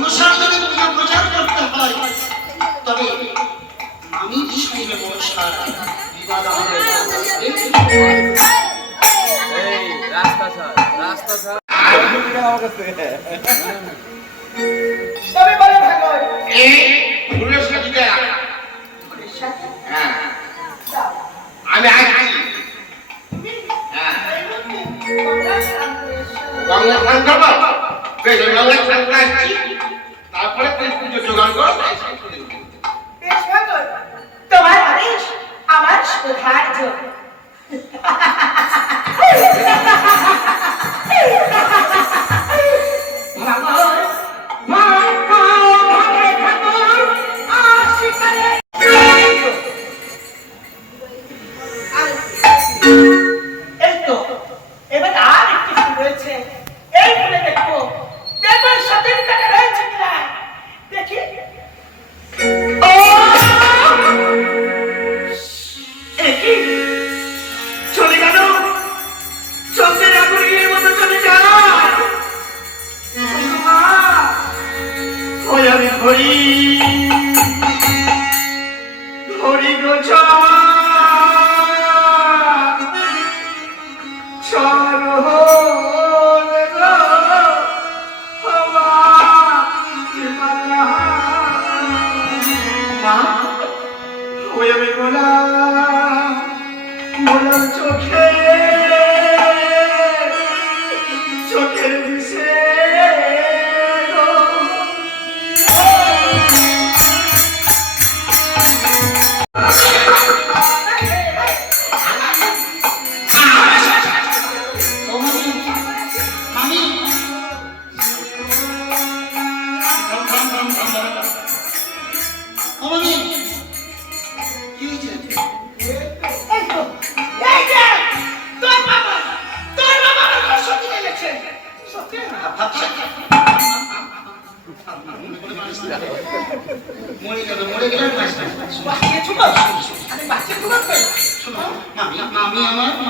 অনুসার যদি প্রচার করতে হয় তবে আমি সঙ্গে বসার বিবাদ আমাদের রাস্তা স্যার রাস্তা স্যার আমার আমি আছি হ্যাঁ। বাংলা খান করব বেশ বাংলা খান মা। ওই আমি গোলাম গোলাম চোখে আমাকে কি হয়েছে? আচ্ছা, আচ্ছা। মরে গেল মরে গেল আমি আমার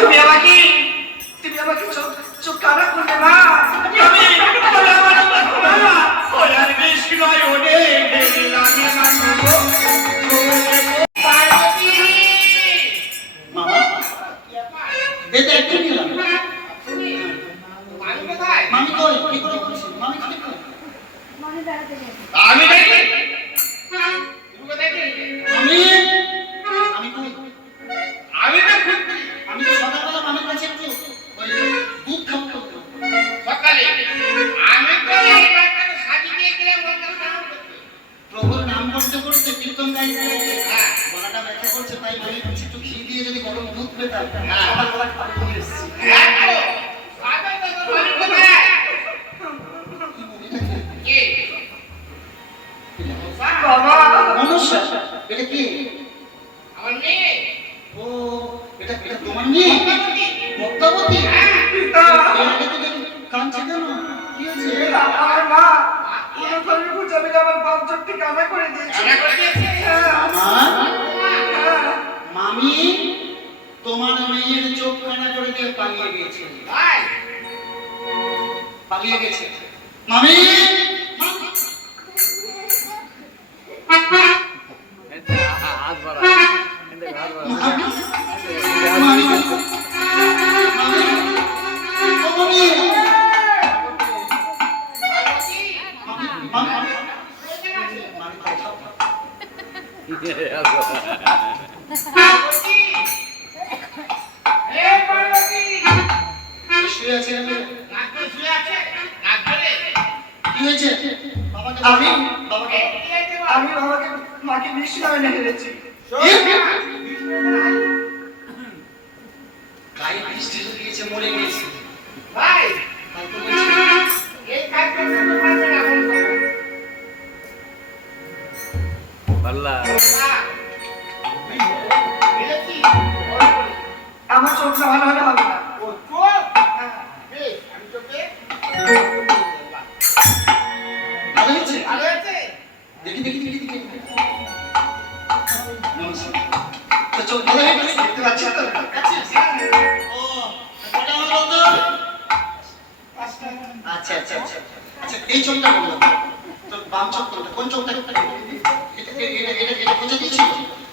তুমি আমাকে তুমি আমাকে চোখ চোখ কানা করবে না। আমি পালিয়ে গেছে মামি হয়েছে? বাবাকে আমি? আমি বাবাকে মাকে বৃষ্টি নামে নিয়ে গেছি শোন না, বিষ্ণু নাই। গায়ে বৃষ্টি ঢুকিয়েছে মরে গেছে। ভাই। তাই তো বলছি। এই কাজটা করতে পারবে না বলতো পাল্লা বাবা। বুঝেছি বড় করে। আমার চোখটা ভালো হলে হবে না। ও চোখ?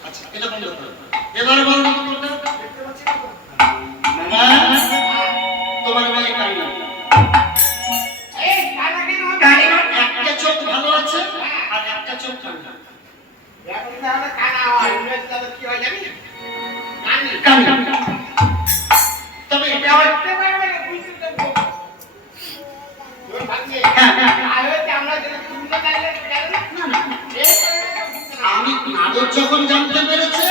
আচ্ছা হয় হয় তবে এটা হ্যাঁ, হ্যাঁ। আমরা আমি নারদ যখন জানতে পেরেছে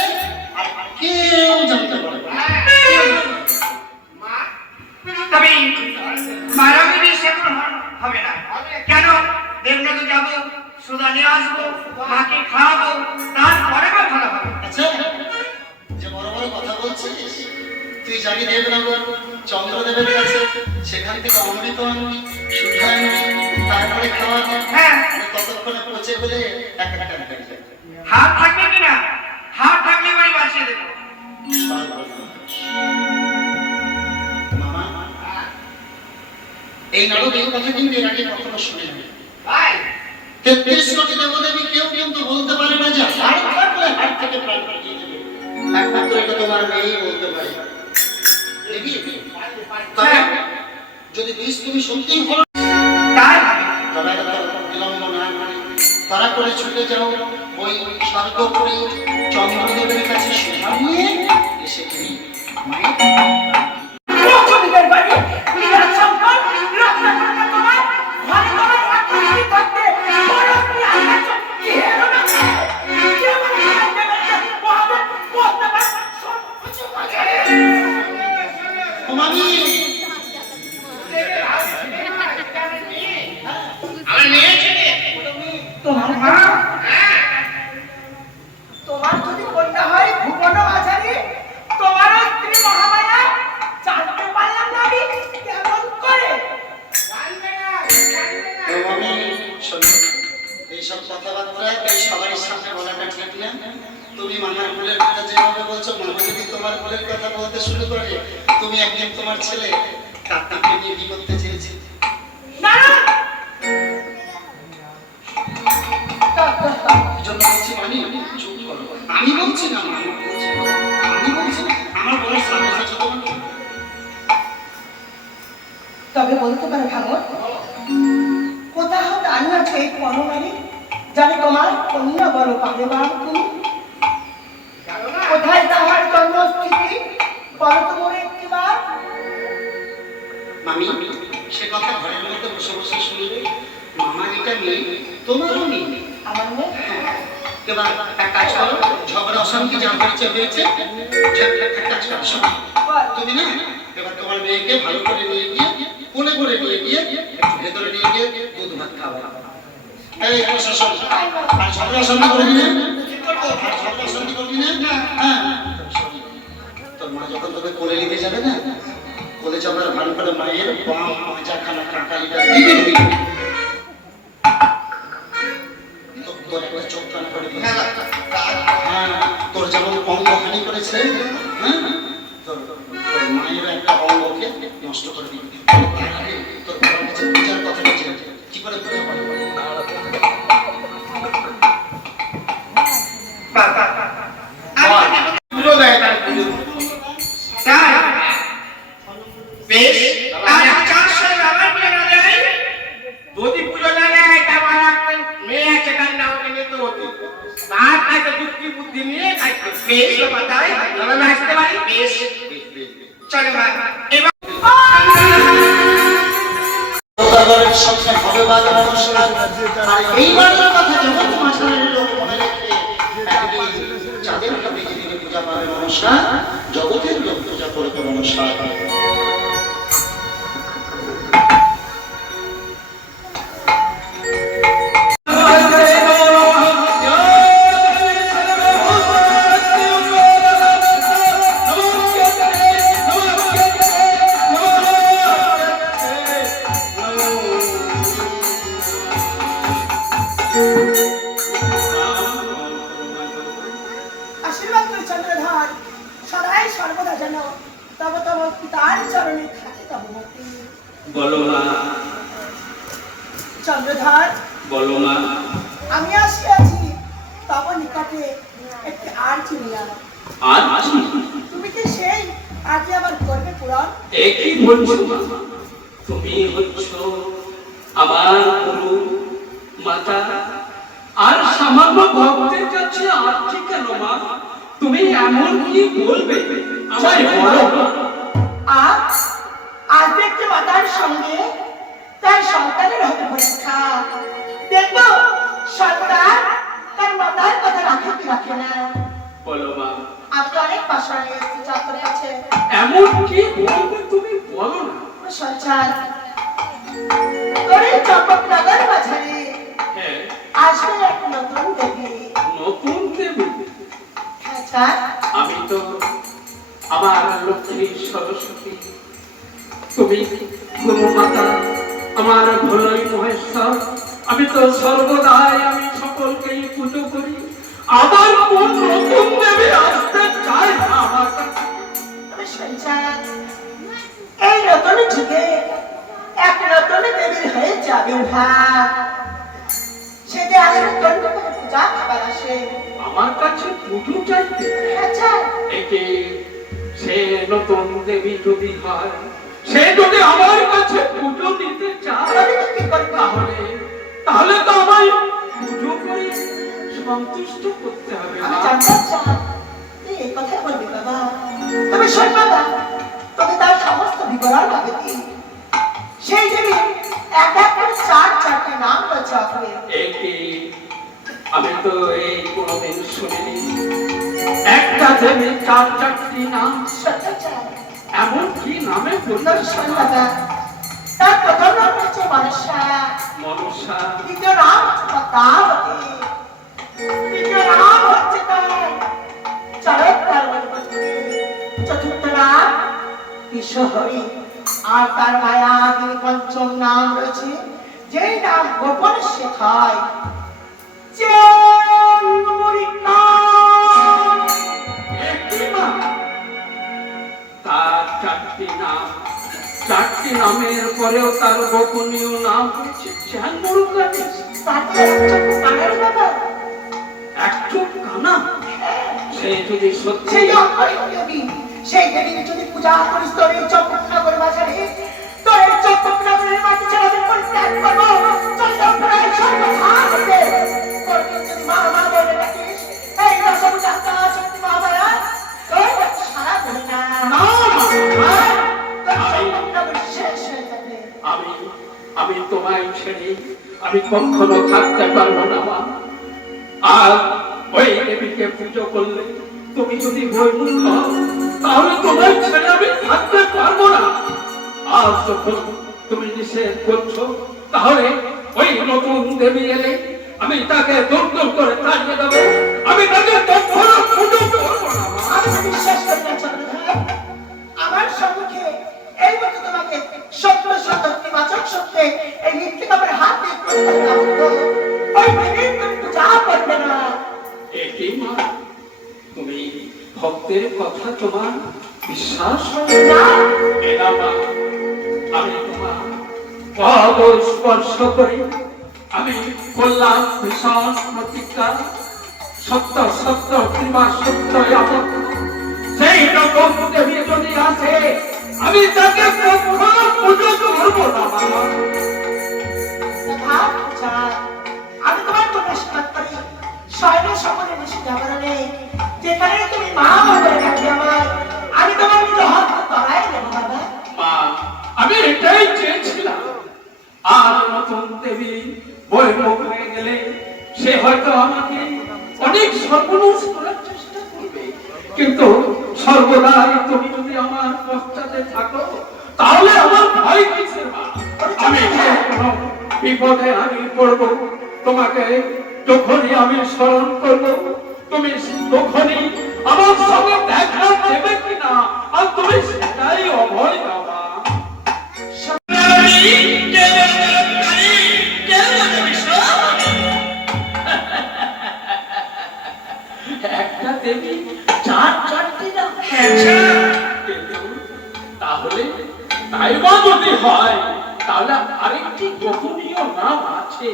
আর কেউ জানতে পারে তবে বৃষ্টি এখন হবে না। কেন? দেবনগর যাব সুদা নিয়ে আসব মাকে খাওয়াবো তারপরে বা ভালো হবে। আচ্ছা যে বড় বড় কথা বলছিস তুই জানি দেবনগর চন্দ্রদেবের কাছে সেখান থেকে অমৃত আনবি সুধা আনবি তারপরে খাওয়াবি হ্যাঁ। মানে ততক্ষণে পৌঁছে বলে এক একটা হাত থাকবে কিনা? হাত থাকলে বাড়ি বাঁচিয়ে দেবো। এই এই কথা কিন্তু এর আগে কখনো শুনিনি। ভাই। তেত্রিশ কোটি দেবদেবী কেউ কিন্তু বলতে পারে না যে হাড় থাকলে হাড় থেকে প্রাণ একমাত্র এটা তোমার মেয়েই বলতে পারে। যদি বীজ তুমি সত্যিই করো তাই? তবে বিলম্ব না করে তারা করে ছুটে যাও। ওই স্বর্গপুরী চন্দ্রদেবের কাছে সোজা নিয়ে এসে তুমি মায়ের কথাবার্তা এই সবার সামনে বলাটা ঠিক না। তুমি মামার কথা যেভাবে বলছো মামা যদি তোমার কথা বলতে শুরু করে তুমি একদিন তোমার ছেলে কার্তিককে নিয়ে কি করতে চেয়েছি আমি বলছি না আমি বলছি না। আমার বলার সামনে তবে বলতে পারো ভাঙর। কোথা হতে আনিয়াছো এই জানি তোমার কন্যা বড় পাবে বাপ তুমি কোথায় তাহার জন্মস্থিতি? বলো তো মোরে একটিবার। মামি সে কথা ঘরের মধ্যে বসে বসে শুনলে মামার এটা মেয়ে তোমারও মেয়ে আমার মেয়ে হ্যাঁ। এবার এক কাজ করো ঝগড়া অশান্তি যা হয়েছে হয়েছে এক কাজ করো শোনো। তুমি না এবার তোমার মেয়েকে ভালো করে নিয়ে গিয়ে কোলে করে নিয়ে গিয়ে ভেতরে নিয়ে গিয়ে দুধ ভাত খাওয়া এই প্রশাসন আর ঝগড়া অশান্তি করবি না? আর ঝগড়া অশান্তি করবি না? হ্যাঁ। তোর মা যখন তোকে কোলে নিতে যাবে না কোলে করে মায়ের বাম কাঁটালিটা দিবি। তোর একটা চোখ কান করে হ্যাঁ, তোর যেমন অঙ্গহানি করেছে হ্যাঁ তোর মায়ের একটা অঙ্গকে নষ্ট করে দিবি। তোর বাবার কাছে পূজার কথা বলছে কি পূজা করে মনসা জগতের লোক পূজা করবে অনুষ্ঠান তব চরণে থাকে তব বলো মা। চন্দ্রধার বলো মা। আমি আসিয়াছি তব নিকটে একটি আর চিনিয়া আর তুমি কি সেই আজই আবার করবে পুরাণ? একই বলছো তুমি হচ্ছ আমার গুরু মাতা। আর সামান্য ভক্তের কাছে আর কি কেন মা? তুমি এমন কি বলবে? আমায় বলো। আজ আজ একটি মাতার সঙ্গে তার সন্তানের হতে পরীক্ষা। দেখব সন্তান তার মাতার কথা রাখে কি রাখে না। বলো মা। তো অনেক বাসনা নিয়ে এসেছি চাকরি আছে। এমন কি বলবে তুমি বলো না। সঞ্চার তোর এই চম্পকনগর বাজারে হ্যাঁ। আসবে এক নতুন দেবী। নতুন দেবী? আচ্ছা আমি তো আমার লক্ষ্মী সরস্বতী। তুমি মাতা আমার ভোলাই মহেশ্বর আমি তো সর্বদাই আমি সকলকেই পুজো করি। আবার কোন নতুন দেবী আসতে চায় না আমার এই নতুন যুগে এক নতুন দেবীর হয়েছে আবির্ভাব সে যে আগে নতুন পূজা খাবার আসে। আমার কাছে পুজো চাইতে আচ্ছা একে সে নতুন দেবী যদি হয় সে যদি আমার কাছে পুজো নিতে চায় আমি তাহলে তাহলে তো আমায় পুজো করে সন্তুষ্ট করতে হবে আমি জানতে তুই এই কথাই বলবি বাবা। তুমি শোন বাবা তুমি তার সমস্ত বিবরণ পাবে কি সেই দেবী এক এক করে চার চারটি নাম একে আমি তো এই কোনোদিন শুনিনি। একটা দেবী চার চারটি নাম এমন কি নামে তুমি বলতে শোন বাবা তার প্রথম নাম হচ্ছে মনসা মনসা দ্বিতীয় নাম পদ্মাবতী তৃতীয় নাম হচ্ছে তার চরক পার্বতী চতুর্থ নাম কিশোরী আর তার মায়া পঞ্চম নাম রয়েছে যেই নাম গোপন শেখায়। চারটি নামের পরেও তার গোপনীয় নাম হচ্ছে একটু কানা। সে যদি সত্যি সেই দেবীর যদি পূজা করিস তোর এই চম্পকনগর বাজারে তোর এই চম্পকনগরের মাটি ছেড়ে আমি পরিত্যাগ করব। চন্দ্রপ্রায় সর্বথা হবে আমি আমি তোমায় ছেড়ে আমি কখনো থাকতে পারব না মা আর ওই দেবীকে পুজো করলে তুমি যদি বৈমুখ হও তাহলে তোমায় ছেড়ে আমি থাকতে পারব না আর যখন তুমি নিষেধ করছ তাহলে ওই নতুন দেবী এলে আমি তাকে দূর দূর করে তাড়িয়ে দেবো। আমি তাকে কখনো করব না। আমি বিশ্বাস করি না আমার সম্মুখে এই মতো তোমাকে সত্য সত্য নির্বাচক সত্যে এই হাত দিয়ে ওই তুমি পূজা করবে না। একই মা তুমি ভক্তের কথা তোমার বিশ্বাস না? এরা মা আমি তোমার পদ স্পর্শ করি। আমি করলাম ভীষণ প্রতিজ্ঞা সত্য সত্য কিংবা সত্য সেই রকম দেবী যদি আসে আমি তাকে কখনো পুজো করব না আমি তোমার করি। স্বয়ং সকলে বেশি যেখানে তুমি মা আমার আমি তোমার হাত বাবা। মা আমি এটাই চেয়েছিলাম। আর কিন্তু সর্বদাই তুমি যদি আমার পশ্চাতে থাকো, তাহলে আমার ভয় কিসের আমি বিপদে আমি পড়ব। তোমাকে যখনই আমি স্মরণ করব, তুমি তখনই আমার সঙ্গে দেখা দেবে কিনা? দেবী চার চারটি না? কিন্তু তাহলে তাই বা যদি হয় তাহলে আরেকটি গোপনীয় নাম আছে।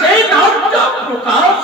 সেই নামটা প্রকাশ